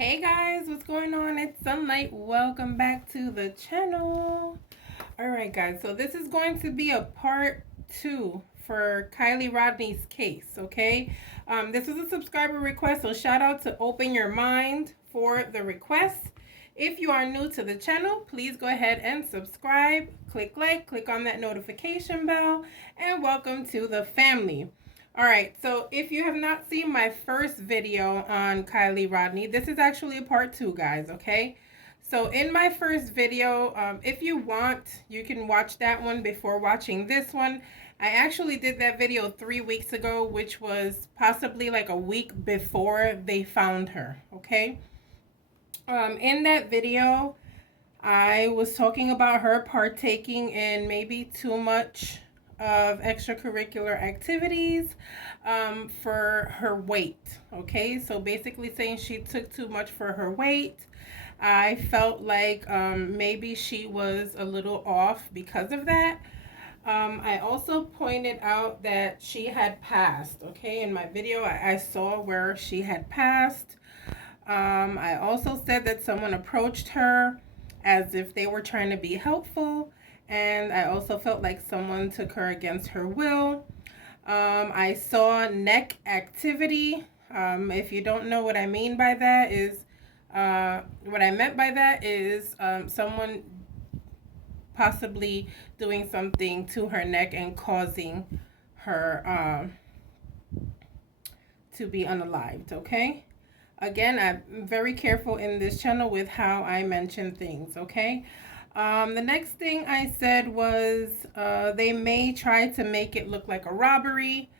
Hey guys, what's going on? It's Sunlight. Welcome back to the channel. Alright guys, so this is going to be a part 2 for Kiely Rodni's case, okay? This was a subscriber request, so shout out to Open Your Mind for the request. If you are new to the channel, please go ahead and subscribe, click like, click on that notification bell, and welcome to the family. Alright, so if you have not seen my first video on Kiely Rodni, this is actually a part 2, guys, okay? So in my first video, if you want, you can watch that one before watching this one. I actually did that video 3 weeks ago, which was possibly like a week before they found her, okay? In that video, I was talking about her partaking in maybe too much of extracurricular activities for her weight. Okay, so basically saying she took too much for her weight. I felt like maybe she was a little off because of that. I also pointed out that she had passed. Okay, in my video, I saw where she had passed. I also said that someone approached her as if they were trying to be helpful, and I also felt like someone took her against her will. I saw neck activity. If you don't know what I mean by that is, what I meant by that is someone possibly doing something to her neck and causing her to be unalived, okay? Again, I'm very careful in this channel with how I mention things, okay? The next thing I said was they may try to make it look like a robbery.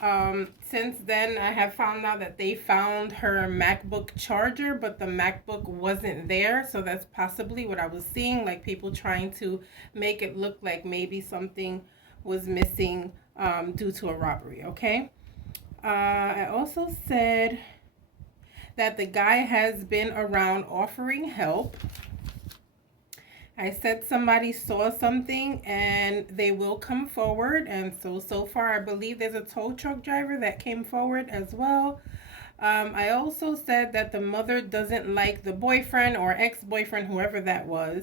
Since then, I have found out that they found her MacBook charger, but the MacBook wasn't there. So that's possibly what I was seeing, like people trying to make it look like maybe something was missing due to a robbery, okay? I also said that the guy has been around offering help. I said somebody saw something and they will come forward. And so far, I believe there's a tow truck driver that came forward as well. I also said that the mother doesn't like the boyfriend or ex-boyfriend, whoever that was.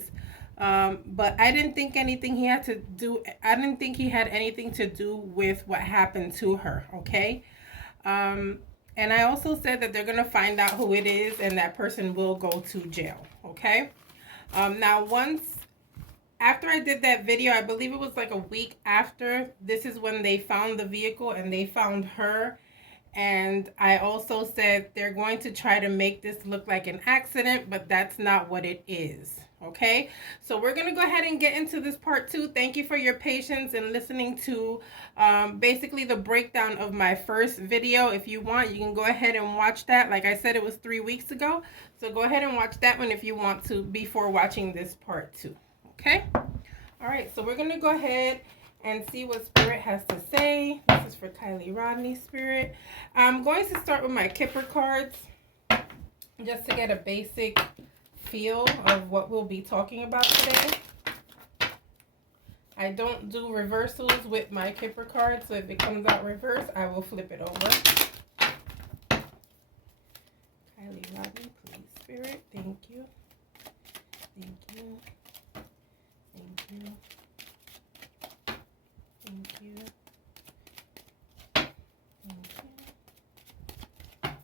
But I didn't think anything he had to do. I didn't think he had anything to do with what happened to her. Okay. And I also said that they're going to find out who it is and that person will go to jail, okay? Now, after I did that video, I believe it was like a week after, this is when they found the vehicle and they found her. And I also said they're going to try to make this look like an accident, but that's not what it is. Okay, so we're going to go ahead and get into this part 2. Thank you for your patience and listening to basically the breakdown of my first video. If you want, you can go ahead and watch that. Like I said, it was 3 weeks ago. So go ahead and watch that one if you want to before watching this part 2. Okay, all right, so we're going to go ahead and see what Spirit has to say. This is for Kiely Rodni, Spirit. I'm going to start with my Kipper cards just to get a basic feel of what we'll be talking about today. I don't do reversals with my Kipper cards, so if it comes out reverse, I will flip it over. Kiely Rodni, please, Spirit. Thank you. Thank you. Thank you. Thank you. Thank you.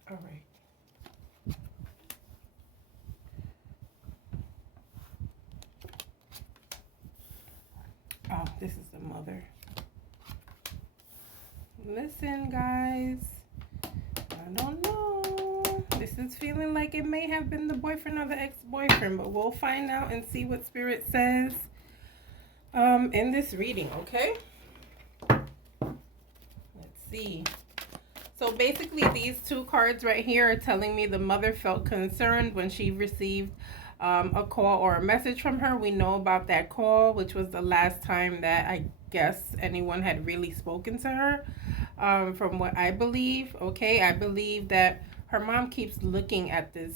All right. Oh, this is the mother. Listen, guys. I don't know. This is feeling like it may have been the boyfriend or the ex-boyfriend, but we'll find out and see what Spirit says in this reading, okay? Let's see. So basically, these two cards right here are telling me the mother felt concerned when she received a call or a message from her. We know about that call, which was the last time that I guess anyone had really spoken to her, from what I believe. Okay, I believe that her mom keeps looking at this,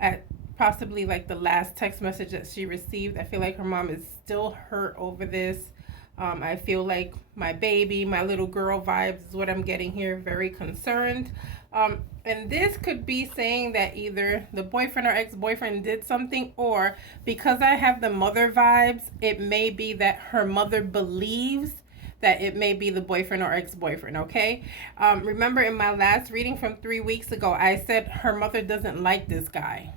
at possibly like the last text message that she received. I feel like her mom is still hurt over this. I feel like my baby, my little girl vibes is what I'm getting here. Very concerned. And this could be saying that either the boyfriend or ex-boyfriend did something, or because I have the mother vibes, it may be that her mother believes that it may be the boyfriend or ex-boyfriend, okay? Remember in my last reading from 3 weeks ago, I said her mother doesn't like this guy.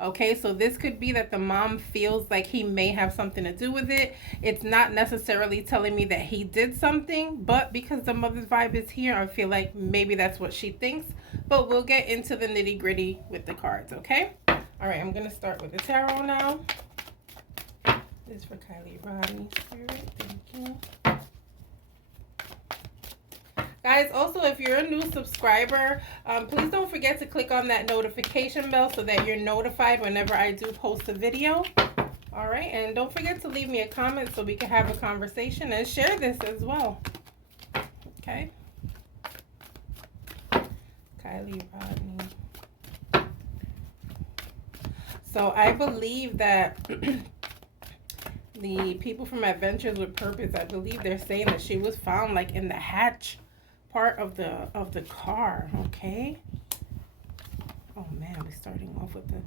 Okay, so this could be that the mom feels like he may have something to do with it. It's not necessarily telling me that he did something, but because the mother's vibe is here, I feel like maybe that's what she thinks. But we'll get into the nitty gritty with the cards, okay? All right, I'm going to start with the tarot now. This is for Kiely, Rodni, Spirit. Thank you. Guys, also, if you're a new subscriber, please don't forget to click on that notification bell so that you're notified whenever I do post a video. All right, and don't forget to leave me a comment so we can have a conversation, and share this as well. Okay. Kiely, Rodni. So I believe that the people from Adventures with Purpose, I believe they're saying that she was found like in the hatch part of the car. Okay. Oh man, we're starting off with the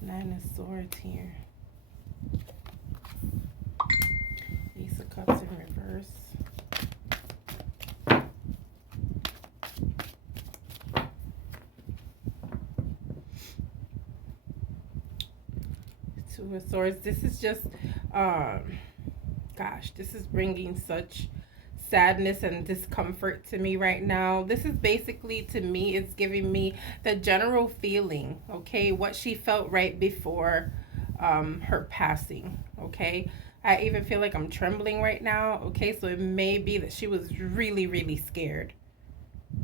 Nine of Swords here. Ace of Cups in reverse. Two of Swords. This is just gosh, this is bringing such sadness and discomfort to me right now. This is basically, to me, it's giving me the general feeling, okay, what she felt right before her passing. Okay, I even feel like I'm trembling right now. Okay, so it may be that she was really scared,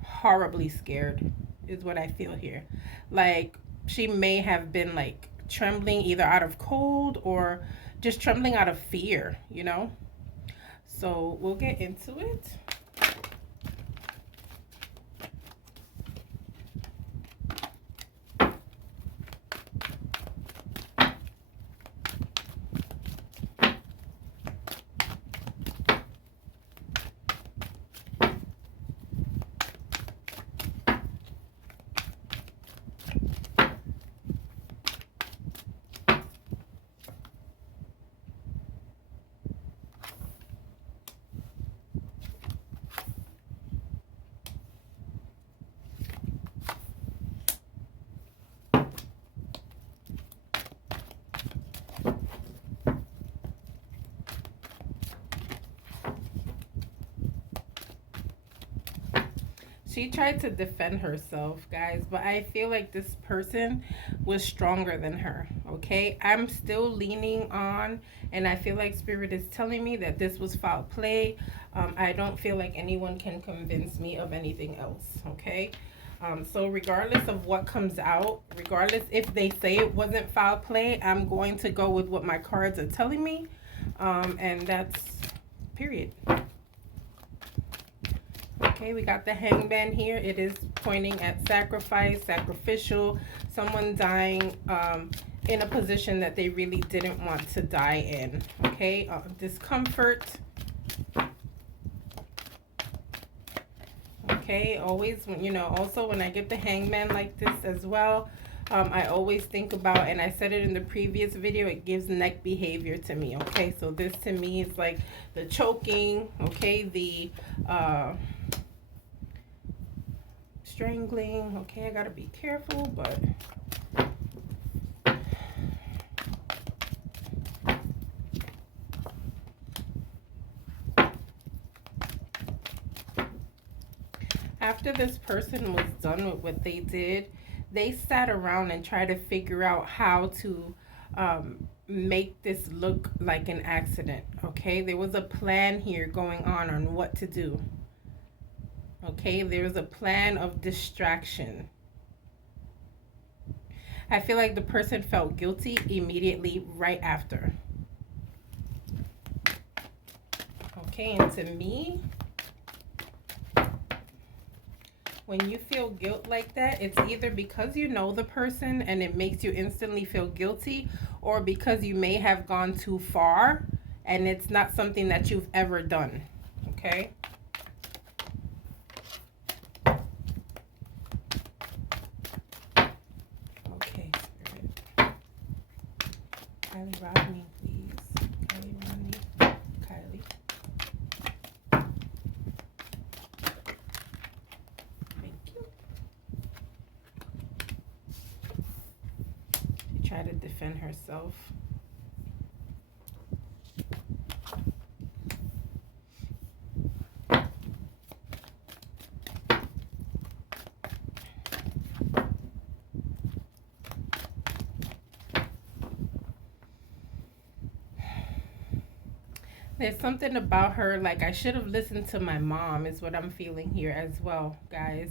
horribly scared is what I feel here. Like she may have been like trembling either out of cold or just trembling out of fear, you know. So we'll get into it. She tried to defend herself, guys, but I feel like this person was stronger than her, okay? I'm still leaning on, and I feel like Spirit is telling me that this was foul play. I don't feel like anyone can convince me of anything else, okay? So regardless of what comes out, regardless if they say it wasn't foul play, I'm going to go with what my cards are telling me, and that's period. Okay, we got the Hangman here. It is pointing at sacrifice, sacrificial, someone dying in a position that they really didn't want to die in. Okay, discomfort. Okay, always, you know, also when I get the Hangman like this as well, I always think about, and I said it in the previous video, it gives neck behavior to me. Okay, so this to me is like the choking, okay, the strangling. Okay, I gotta be careful, but after this person was done with what they did, they sat around and tried to figure out how to make this look like an accident. Okay, there was a plan here going on what to do. Okay, there's a plan of distraction. I feel like the person felt guilty immediately right after. Okay, and to me, when you feel guilt like that, it's either because you know the person and it makes you instantly feel guilty, or because you may have gone too far and it's not something that you've ever done. Okay. Okay, Spirit. Kiely, Rodni, please. Kiely, Rodni, Kiely. Thank you. She tried to defend herself. There's something about her, like I should have listened to my mom, is what I'm feeling here as well, guys.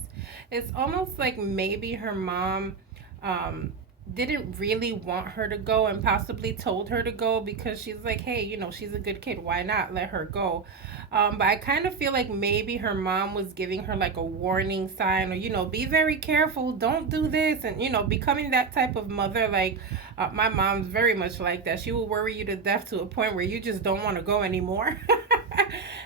It's almost like maybe her mom um, didn't really want her to go and possibly told her to go because she's like, hey, she's a good kid. Why not let her go? But I kind of feel like maybe her mom was giving her like a warning sign or, be very careful. Don't do this. And, becoming that type of mother, like, my mom's very much like that. She will worry you to death to a point where you just don't want to go anymore.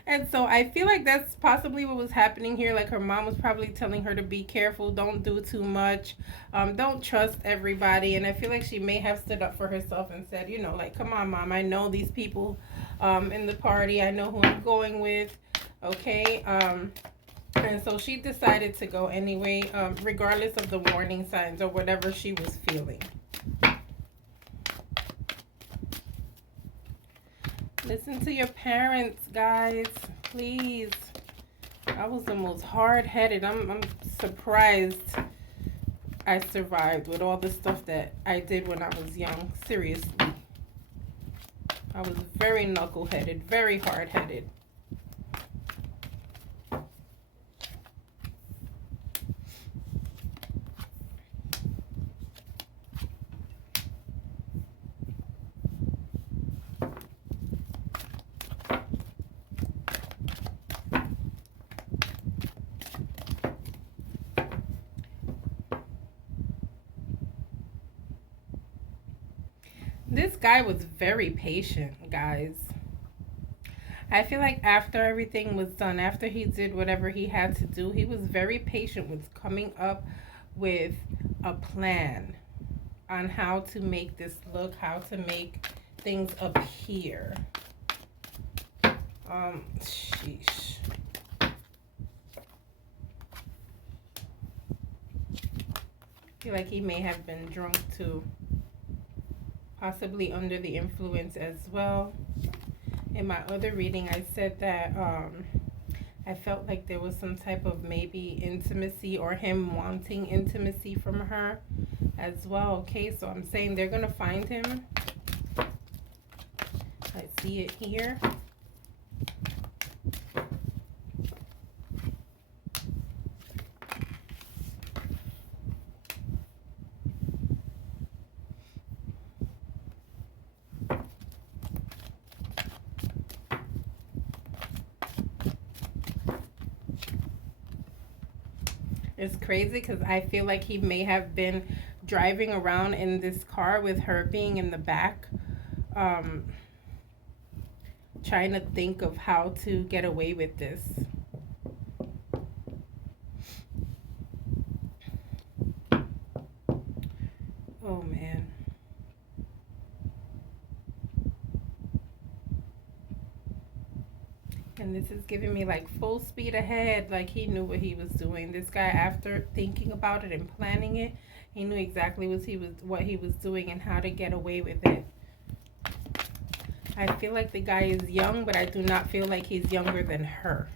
And so I feel like that's possibly what was happening here. Like her mom was probably telling her to be careful, don't do too much, don't trust everybody. And I feel like she may have stood up for herself and said, like, come on, mom, I know these people in the party. I know who I'm going with. Okay. And so she decided to go anyway, regardless of the warning signs or whatever she was feeling. Listen to your parents, guys. Please. I was the most hard-headed. I'm surprised I survived with all the stuff that I did when I was young. Seriously. I was very knuckle-headed, very hard-headed. This guy was very patient, guys. I feel like after everything was done, after he did whatever he had to do, he was very patient with coming up with a plan on how to make this look, how to make things appear. Sheesh. I feel like he may have been drunk too. Possibly under the influence as well. In my other reading, I said that I felt like there was some type of maybe intimacy or him wanting intimacy from her as well. Okay, so I'm saying they're going to find him. I see it here. It's crazy because I feel like he may have been driving around in this car with her being in the back, trying to think of how to get away with this. Oh, man. And this is giving me like full speed ahead. Like he knew what he was doing. This guy, after thinking about it and planning it, he knew exactly what he was doing and how to get away with it. I feel like the guy is young, but I do not feel like he's younger than her.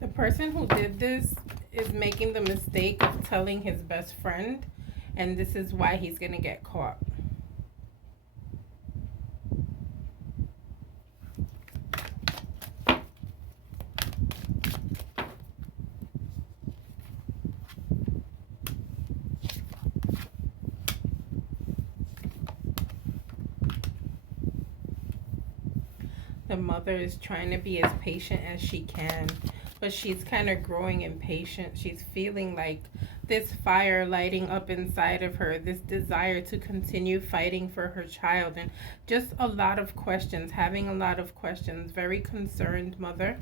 The person who did this is making the mistake of telling his best friend, and this is why he's going to get caught. mother is trying to be as patient as she can, but she's kind of growing impatient. She's feeling like this fire lighting up inside of her, this desire to continue fighting for her child, and just a lot of questions, having a lot of questions. Very concerned mother.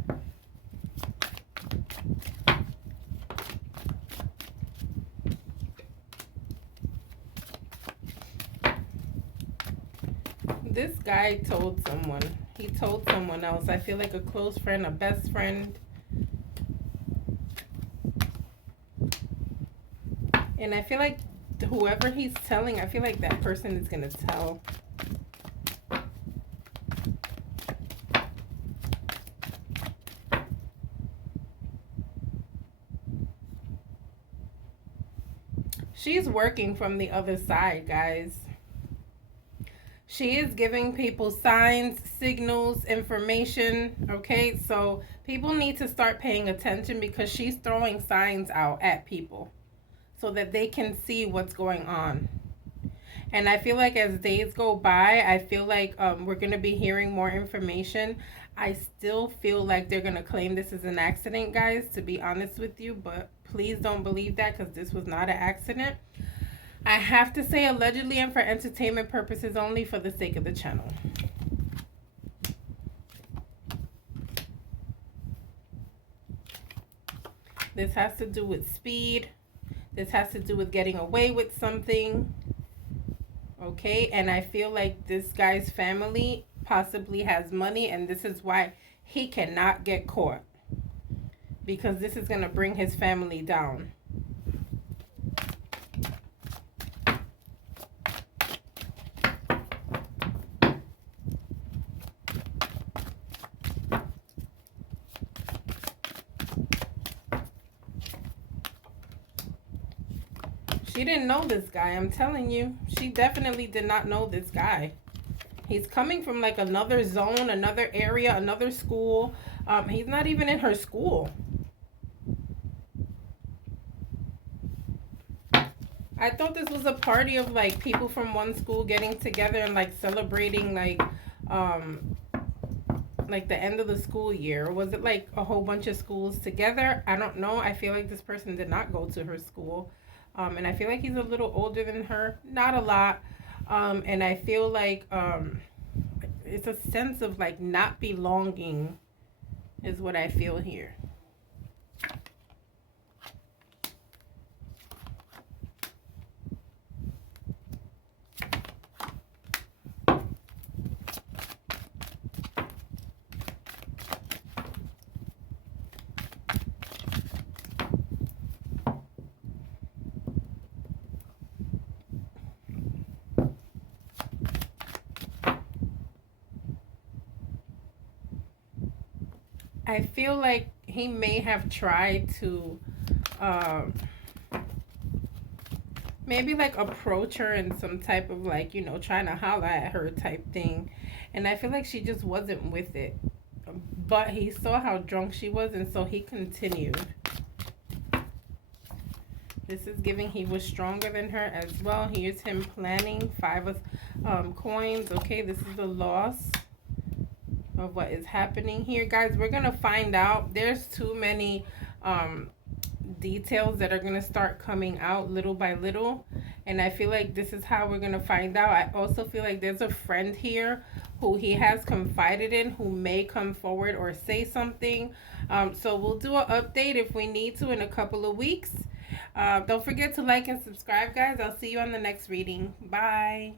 This guy told someone. He told someone else. I feel like a close friend, a best friend. And I feel like whoever he's telling, I feel like that person is going to tell. She's working from the other side, guys. She is giving people signs, signals, information, okay? So people need to start paying attention because she's throwing signs out at people so that they can see what's going on. And I feel like as days go by, I feel like we're going to be hearing more information. I still feel like they're going to claim this is an accident, guys, to be honest with you. But please don't believe that because this was not an accident. I have to say allegedly and for entertainment purposes only for the sake of the channel. This has to do with speed. This has to do with getting away with something. Okay, and I feel like this guy's family possibly has money, and this is why he cannot get caught. Because this is going to bring his family down. She didn't know this guy, I'm telling you. She definitely did not know this guy. He's coming from like another zone, another area, another school. He's not even in her school. I thought this was a party of like people from one school getting together and like celebrating like the end of the school year. Or was it like a whole bunch of schools together? I don't know. I feel like this person did not go to her school. And I feel like he's a little older than her. Not a lot. And I feel like it's a sense of like not belonging is what I feel here. I feel like he may have tried to maybe like approach her in some type of like, you know, trying to holler at her type thing. And I feel like she just wasn't with it. But he saw how drunk she was, and so he continued. This is giving he was stronger than her as well. Here's him planning 5 of coins. Okay, this is the loss of what is happening here, guys. We're gonna find out. There's too many details that are gonna start coming out little by little, and I feel like this is how we're gonna find out. I also feel like there's a friend here who he has confided in who may come forward or say something. So we'll do an update if we need to in a couple of weeks. Don't forget to like and subscribe, guys. I'll see you on the next reading. Bye.